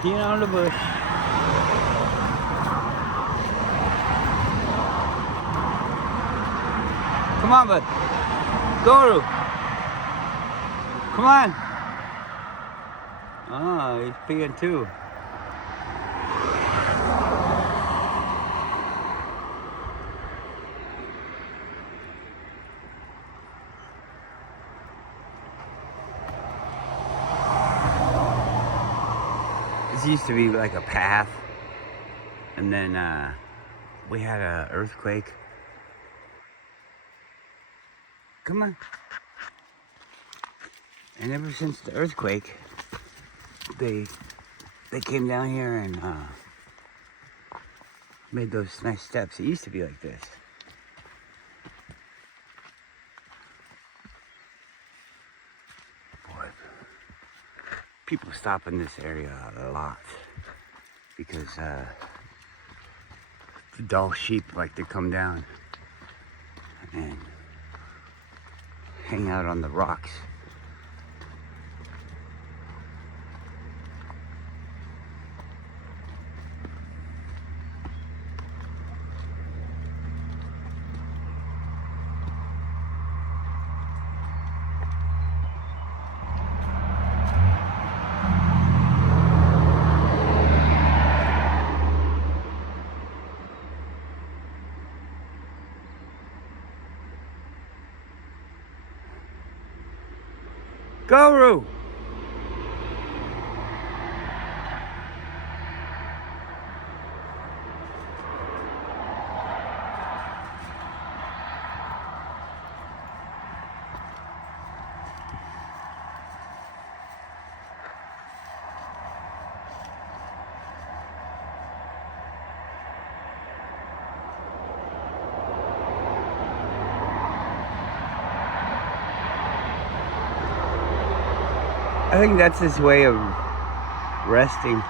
peeing on the bush. Come on, bud. Go. Come on. Oh, he's peeing too. This used to be like a path, and then we had an earthquake. Come on. And ever since the earthquake, they came down here and made those nice steps. It used to be like this. Boy, people stop in this area a lot because the dull sheep like to come down and hang out on the rocks. Go, Roo! I think that's his way of resting.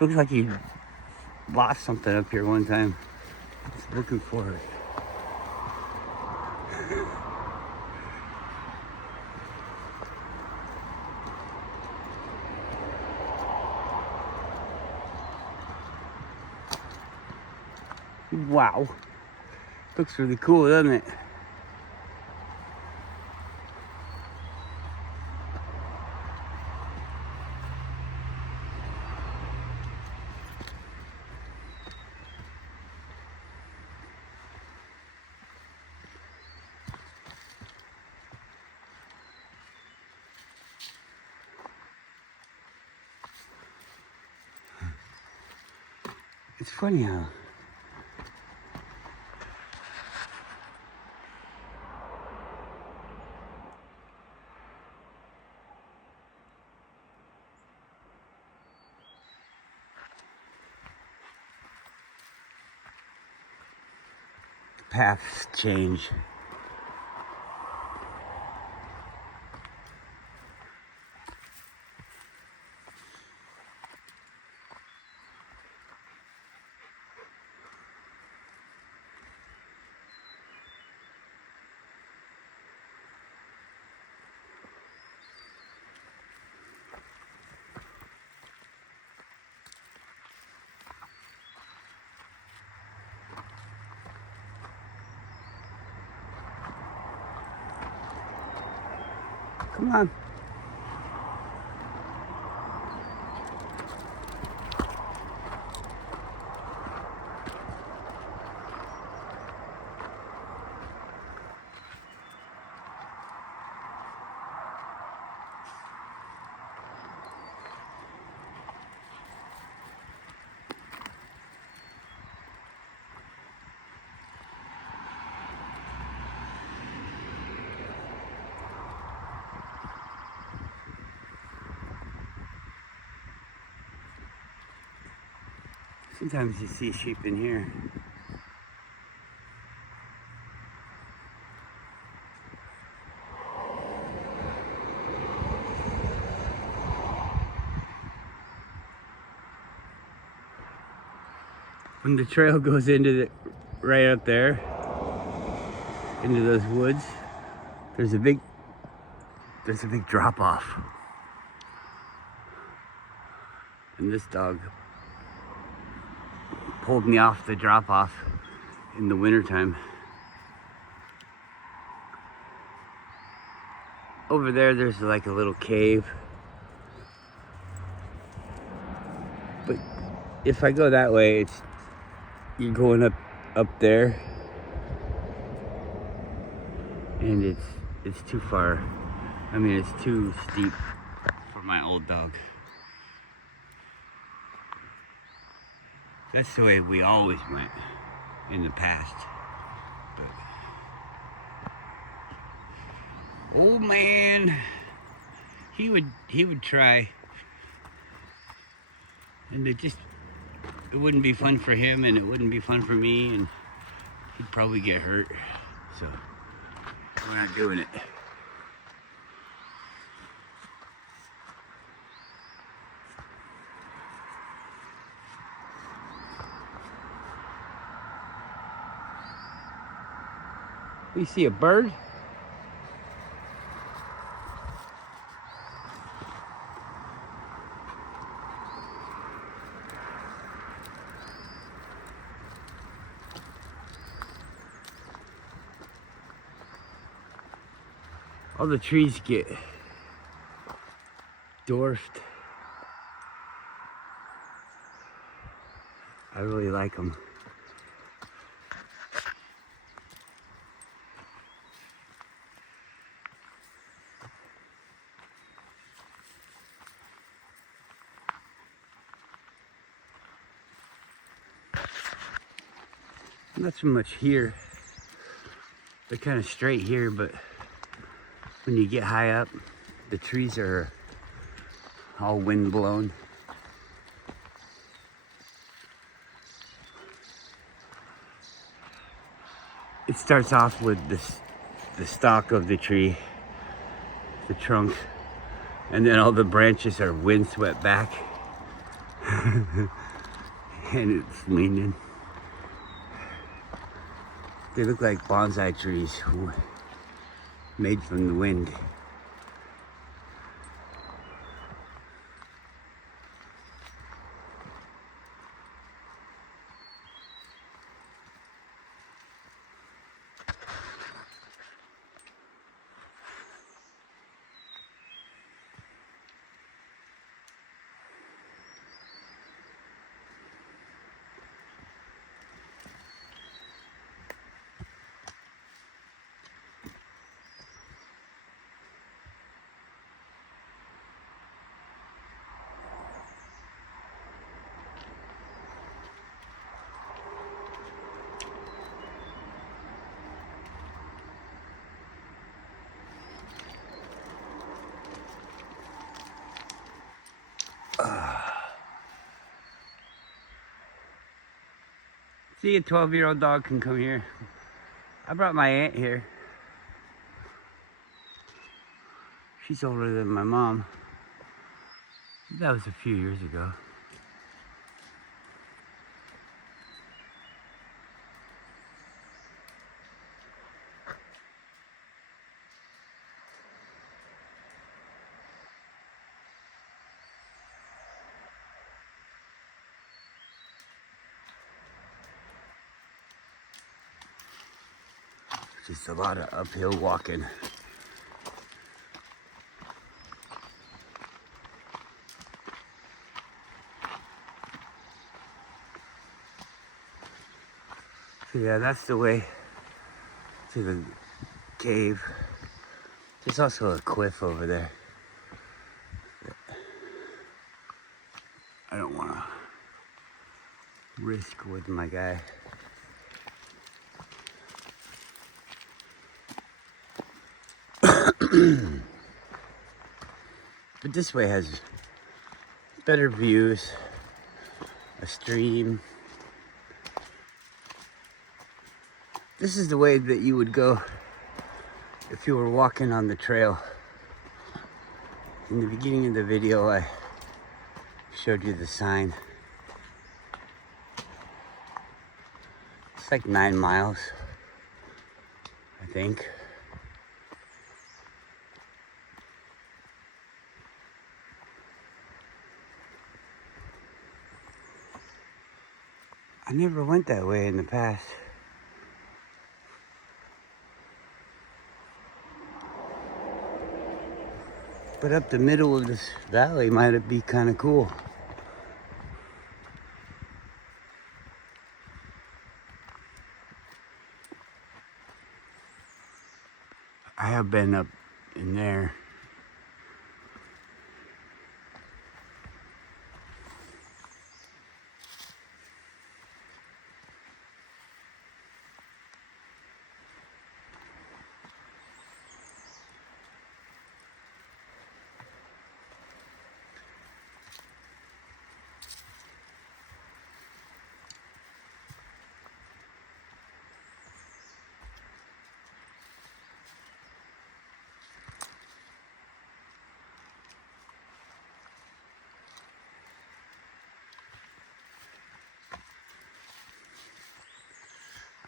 Looks like he lost something up here one time. He's looking for it. Wow. Looks really cool, doesn't it? It's funny how paths change. Come on. Sometimes you see sheep in here. When the trail goes into the right up there, into those woods, there's a big drop off. And this dog pulled me off the drop off in the wintertime. Over there's like a little cave. But if I go that way, you're going up there, and it's too far. I mean, it's too steep for my old dog. That's the way we always went in the past. But old man, he would try, and it wouldn't be fun for him, and it wouldn't be fun for me, and he'd probably get hurt. So we're not doing it. You see a bird? All the trees get dwarfed. I really like them. Not so much here. They're kind of straight here, but when you get high up, the trees are all wind blown. It starts off with the stalk of the tree, the trunk, and then all the branches are windswept back. And it's leaning. They look like bonsai trees made from the wind. See, a 12-year-old dog can come here. I brought my aunt here. She's older than my mom. That was a few years ago. Just a lot of uphill walking. So yeah, that's the way to the cave. There's also a cliff over there. I don't want to risk with my guy. But this way has better views, a stream. This is the way that you would go if you were walking on the trail. In the beginning of the video, I showed you the sign. It's like 9 miles, I think. I never went that way in the past. But up the middle of this valley might be kind of cool. I have been up in there.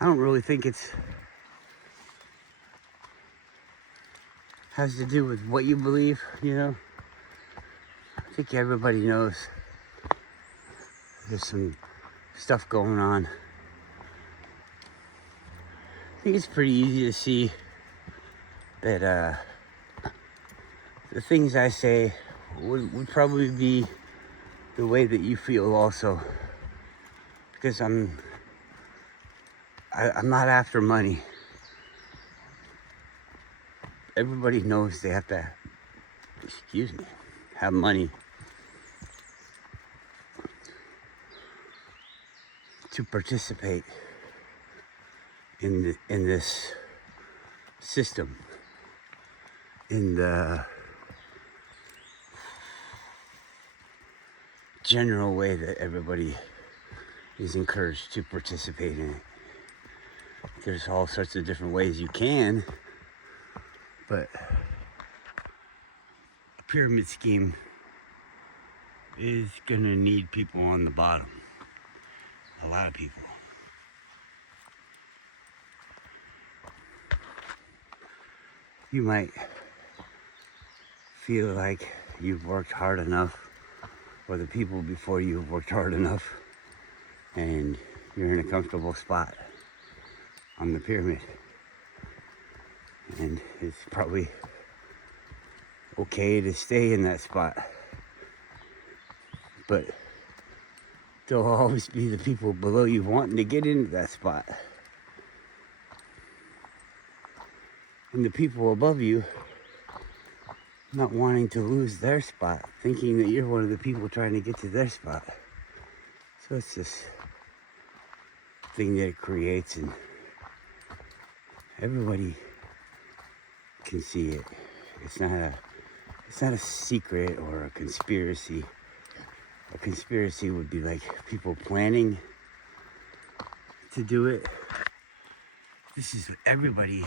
I don't really think it's has to do with what you believe, you know. I think everybody knows there's some stuff going on. I think it's pretty easy to see that the things I say would probably be the way that you feel also, because I'm not after money. Everybody knows they have to, have money to participate in this system, in the general way that everybody is encouraged to participate in it. There's all sorts of different ways you can, but a pyramid scheme is gonna need people on the bottom. A lot of people. You might feel like you've worked hard enough, or the people before you have worked hard enough, and you're in a comfortable spot on the pyramid. And it's probably okay to stay in that spot. But there'll always be the people below you wanting to get into that spot. And the people above you not wanting to lose their spot, thinking that you're one of the people trying to get to their spot. So it's this thing that it creates, and everybody can see it. It's not a secret or a conspiracy. A conspiracy would be like people planning to do it. This is everybody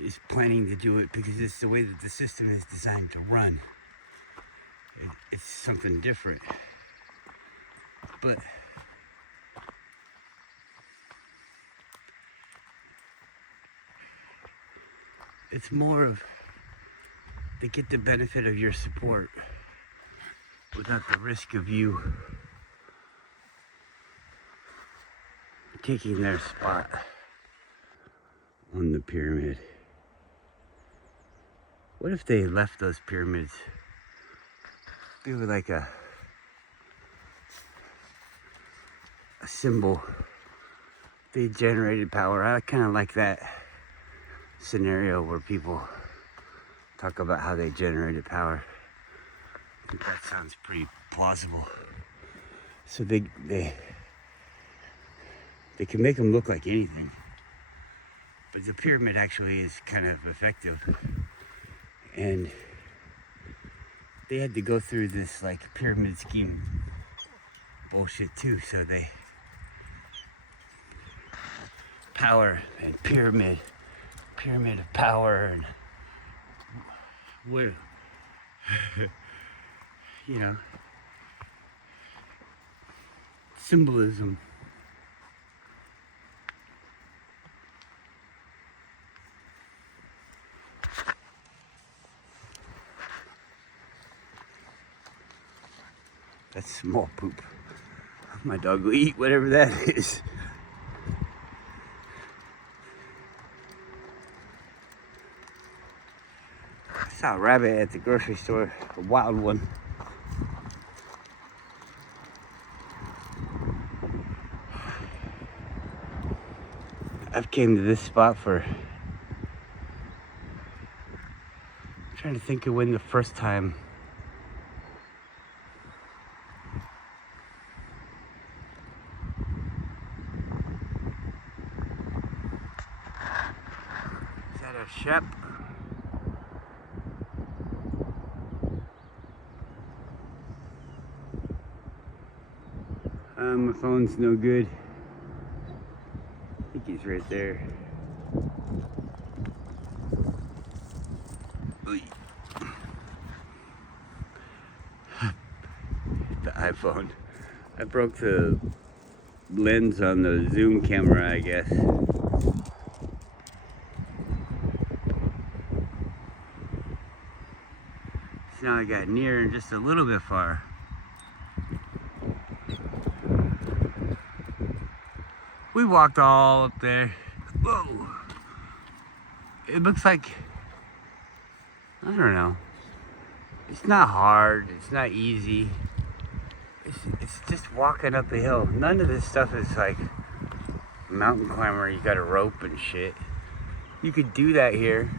is planning to do it because it's the way that the system is designed to run. It's something different. But it's more of they get the benefit of your support without the risk of you taking their spot on the pyramid. What if they left those pyramids? They were like a symbol. They generated power. I kind of like that scenario where people talk about how they generated power. I think that sounds pretty plausible. So they can make them look like anything. But the pyramid actually is kind of effective. And they had to go through this like pyramid scheme bullshit too. So they power and pyramid of power, and what you know, symbolism. That's small poop. My dog will eat whatever that is. I saw a rabbit at the grocery store, a wild one. I've came to this spot for, I'm trying to think of when the first time. Is that a Shep? My phone's no good. I think he's right there. Oy. The iPhone. I broke the lens on the zoom camera, I guess. So now I got near and just a little bit far. We walked all up there. Whoa. It looks like, I don't know. It's not hard, it's not easy. It's just walking up a hill. None of this stuff is like mountain climber, you got a rope and shit. You could do that here.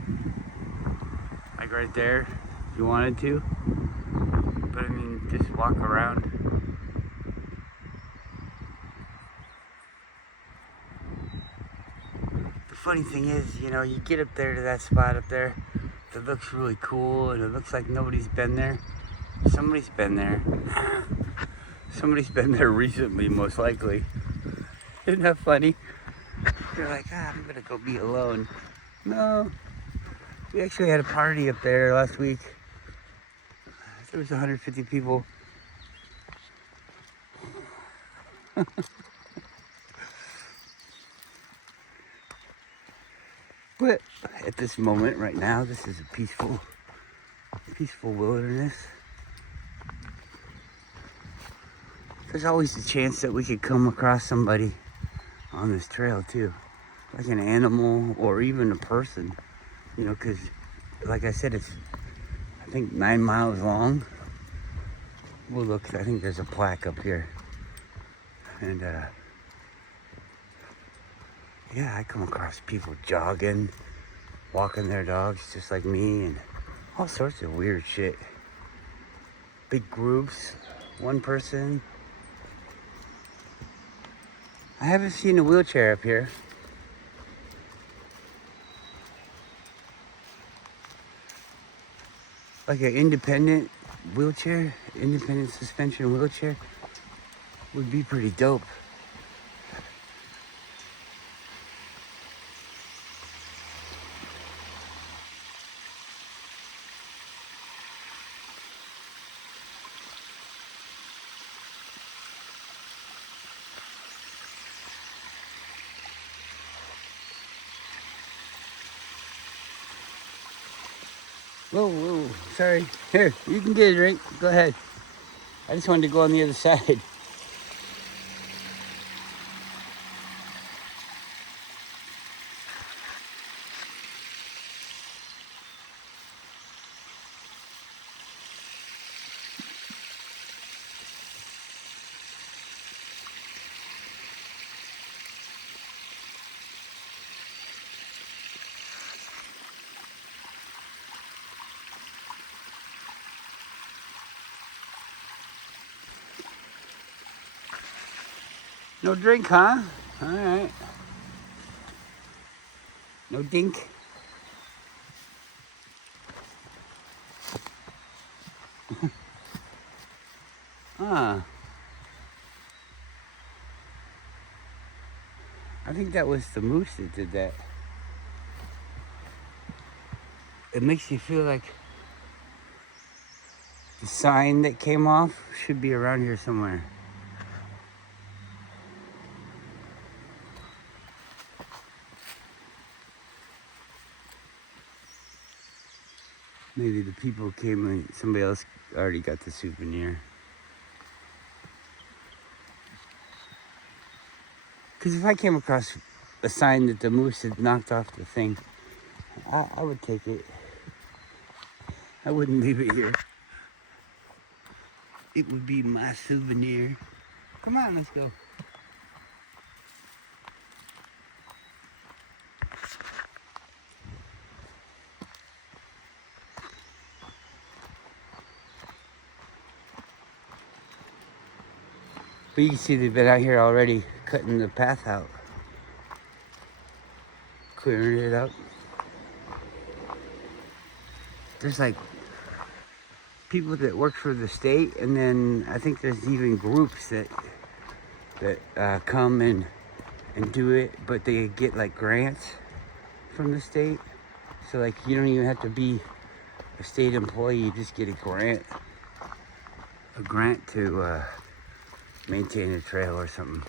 Like right there, if you wanted to. But I mean, just walk around. The funny thing is, you know, you get up there to that spot up there that looks really cool and it looks like nobody's been there. Somebody's been there. Somebody's been there recently, most likely. Isn't that funny? You're like, I'm gonna go be alone. No. We actually had a party up there last week. There was 150 people. But at this moment right now, this is a peaceful wilderness. There's always a chance that we could come across somebody on this trail too. Like an animal or even a person, you know, because like I said, it's, I think 9 miles long. We'll look, I think there's a plaque up here. And yeah, I come across people jogging, walking their dogs just like me, and all sorts of weird shit. Big groups, one person. I haven't seen a wheelchair up here. Like an independent wheelchair, independent suspension wheelchair would be pretty dope. Whoa, sorry. Here, you can get a drink. Go ahead. I just wanted to go on the other side. No drink, huh? All right. No dink. I think that was the moose that did that. It makes you feel like the sign that came off should be around here somewhere. Maybe the people came and somebody else already got the souvenir. Because if I came across a sign that the moose had knocked off the thing, I would take it. I wouldn't leave it here. It would be my souvenir. Come on, let's go. But you can see they've been out here already cutting the path out. Clearing it out. There's like people that work for the state, and then I think there's even groups that come and do it, but they get like grants from the state. So like you don't even have to be a state employee, you just get a grant to maintain a trail or something.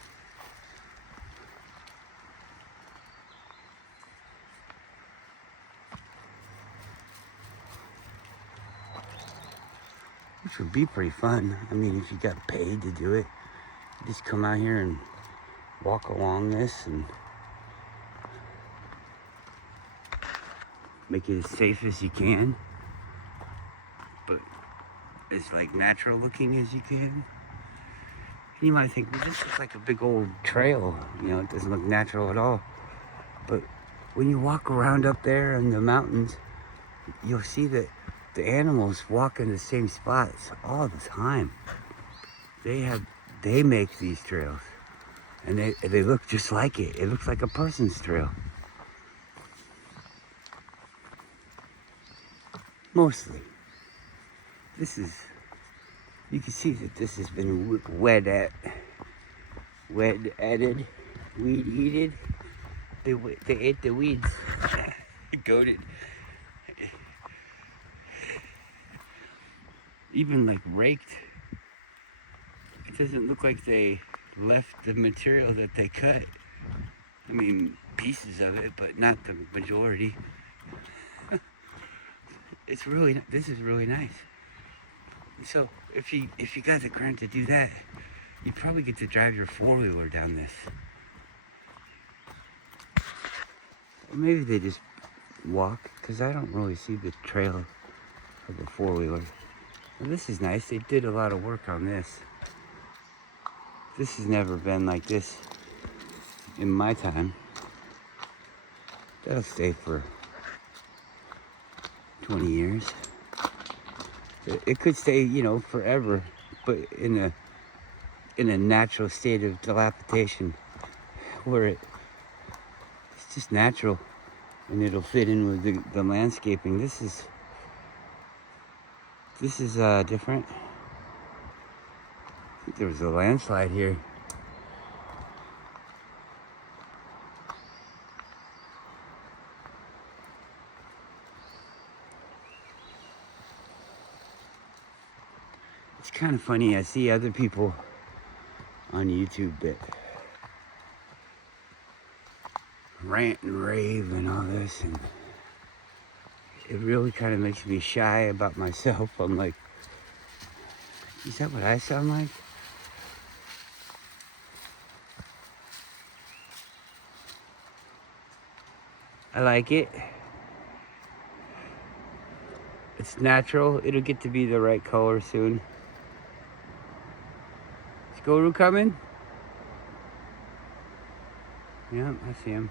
Which would be pretty fun. I mean, if you got paid to do it, you just come out here and walk along this and make it as safe as you can, but as like natural looking as you can. You might think, well, this looks like a big old trail, you know, it doesn't look natural at all. But when you walk around up there in the mountains, you'll see that the animals walk in the same spots all the time. They make these trails, and they look just like it. It looks like a person's trail. Mostly. You can see that this has been weed-eated. They ate the weeds. Goated. Even like raked. It doesn't look like they left the material that they cut. I mean, pieces of it, but not the majority. This is really nice. So if you got the grant to do that, you'd probably get to drive your 4-wheeler down this. Or maybe they just walk, because I don't really see the trail of the 4-wheeler. Well, this is nice. They did a lot of work on this. This has never been like this in my time. That'll stay for 20 years. It could stay, you know, forever, but in a natural state of dilapidation, where it's just natural, and it'll fit in with the landscaping. This is different. I think there was a landslide here. It's kind of funny. I see other people on YouTube that rant and rave and all this, and it really kind of makes me shy about myself. I'm like, is that what I sound like? I like it. It's natural. It'll get to be the right color soon. Is Guru coming? Yeah, I see him.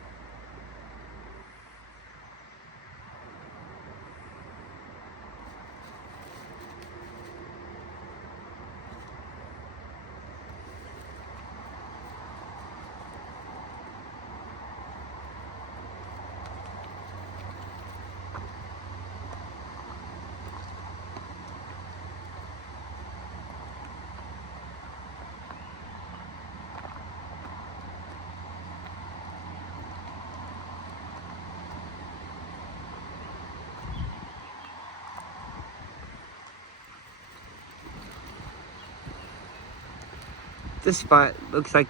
This spot looks like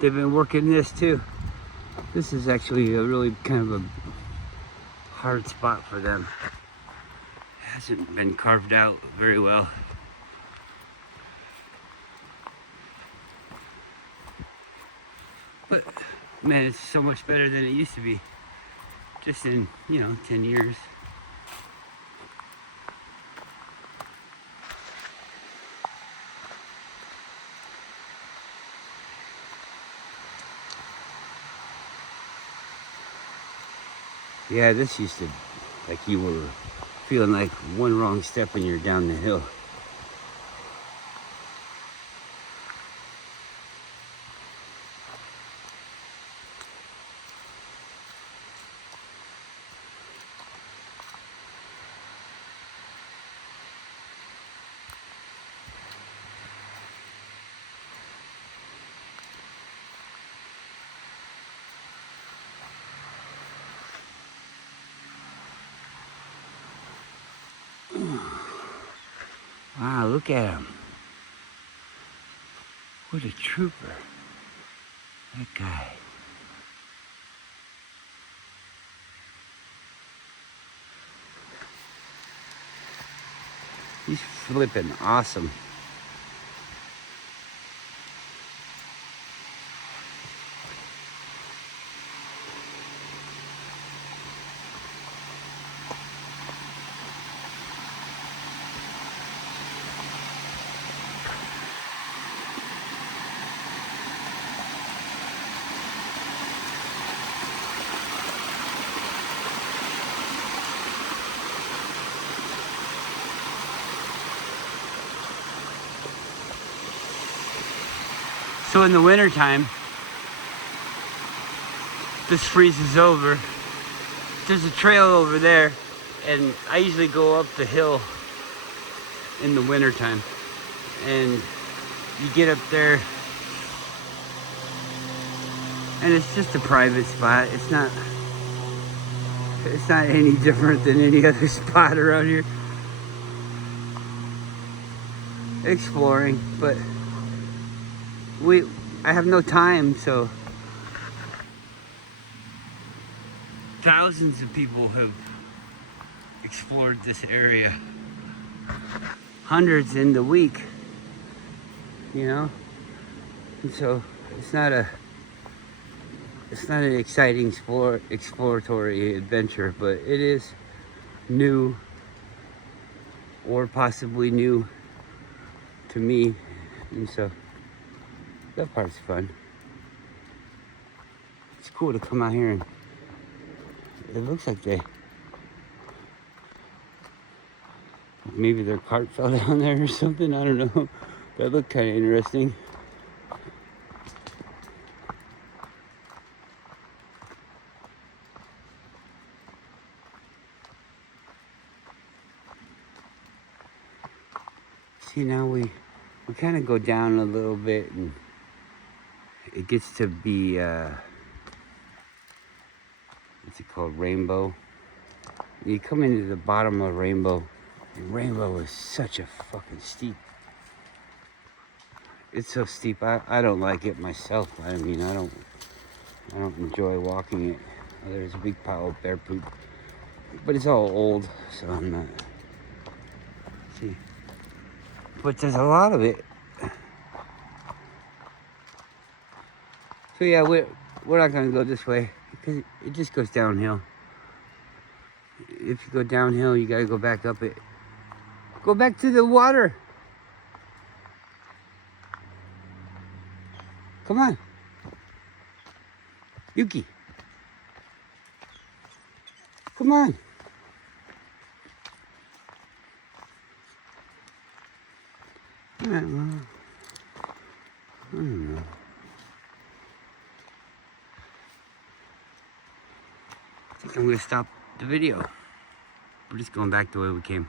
they've been working this too. This is actually a really kind of a hard spot for them. It hasn't been carved out very well. But Man, it's so much better than it used to be. Just in, 10 years. Yeah, this used to, like you were feeling like one wrong step and you're down the hill. Wow, look at him. What a trooper. That guy. He's flipping awesome. So in the wintertime, this freezes over. There's a trail over there, and I usually go up the hill in the wintertime. And you get up there, and it's just a private spot. It's not any different than any other spot around here. Exploring, but I have no time, so thousands of people have explored this area. Hundreds in the week, And so it's not an exciting exploratory adventure, but it is new, or possibly new to me, and so that part's fun. It's cool to come out here, and it looks like maybe their cart fell down there or something, I don't know. That looked kind of interesting. See, now we kind of go down a little bit, and it gets to be, what's it called, Rainbow. You come into the bottom of Rainbow, and Rainbow is such a fucking steep. It's so steep, I don't like it myself. I mean, I don't enjoy walking it. There's a big pile of bear poop, but it's all old, so I'm not. See, but there's a lot of it. So yeah, we're not gonna go this way because it just goes downhill. If you go downhill, you gotta go back up it. Go back to the water. Come on. Yuki. Come on. All right, well, I don't know. I think I'm gonna stop the video. We're just going back the way we came.